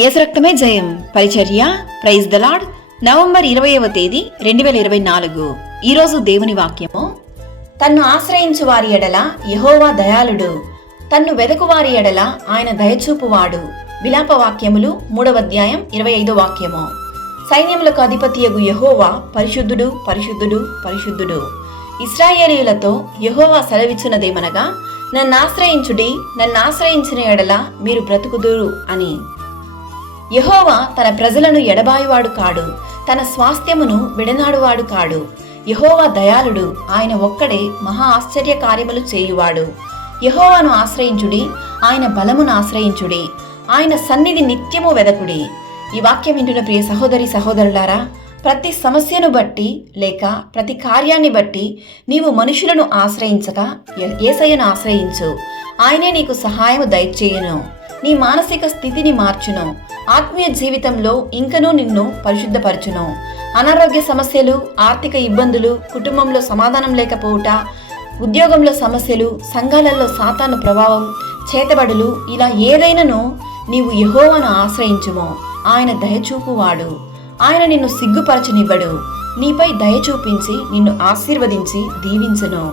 యేసు రక్తమే జయం పరిచర్య ప్రైజ్ ద లార్డ్. నవంబర్ 20వ తేదీ 2024. ఈరోజు దేవుని వాక్యము, తన్ను ఆశ్రయించు వారి ఎడల యెహోవా దయాళుడు, తన్ను వెదకు వారి ఎడల ఆయన దయచూపువాడు. విలాప వాక్యములు 3వ అధ్యాయం 25వ వాక్యము. సైన్యములకు అధిపతియగు యెహోవా పరిశుద్ధుడు పరిశుద్ధుడు పరిశుద్ధుడు. ఇశ్రాయేలీయులతో యెహోవా సెలవిచ్చినదేమనగా, నన్నాశ్రయించుడి, నన్నాశ్రయించిన ఎడల మీరు బ్రతుకుదురు అని. యెహోవా తన ప్రజలను ఎడబాయువాడు కాడు, తన స్వాస్థ్యమును విడనాడువాడు కాడు. యెహోవా దయాళుడు, ఆయన ఒక్కడే మహా ఆశ్చర్య కార్యములు చేయువాడు. యెహోవాను ఆశ్రయించుడి, ఆయన బలమును ఆశ్రయించుడి, ఆయన సన్నిధి నిత్యము వెదకుడి. ఈ వాక్యం వింటున్న ప్రియ సహోదరి సహోదరులారా, ప్రతి సమస్యను బట్టి లేక ప్రతి కార్యాన్ని బట్టి నీవు మనుషులను ఆశ్రయించక యేసయ్యను ఆశ్రయించు. ఆయనే నీకు సహాయము దయచేయును, నీ మానసిక స్థితిని మార్చును, ఆత్మీయ జీవితంలో ఇంకనూ నిన్ను పరిశుద్ధపరచును. అనారోగ్య సమస్యలు, ఆర్థిక ఇబ్బందులు, కుటుంబంలో సమాధానం లేకపోవుట, ఉద్యోగంలో సమస్యలు, సంఘాలలో సాతాను ప్రభావం, చేతబడులు, ఇలా ఏదైనాను నీవు యెహోవాను ఆశ్రయించుము. ఆయన దయచూపువాడు, ఆయన నిన్ను సిగ్గుపరచనివ్వడు, నీపై దయ చూపించి నిన్ను ఆశీర్వదించి దీవించును.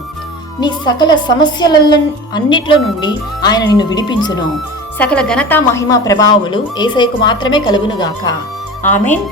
నీ సకల సమస్యలలో అన్నిట్లో నుండి ఆయన నిన్ను విడిపించును. సకల ఘనత మహిమ ప్రభావములు యేసయ్యకు మాత్రమే కలుగునుగాక. ఆమేన్.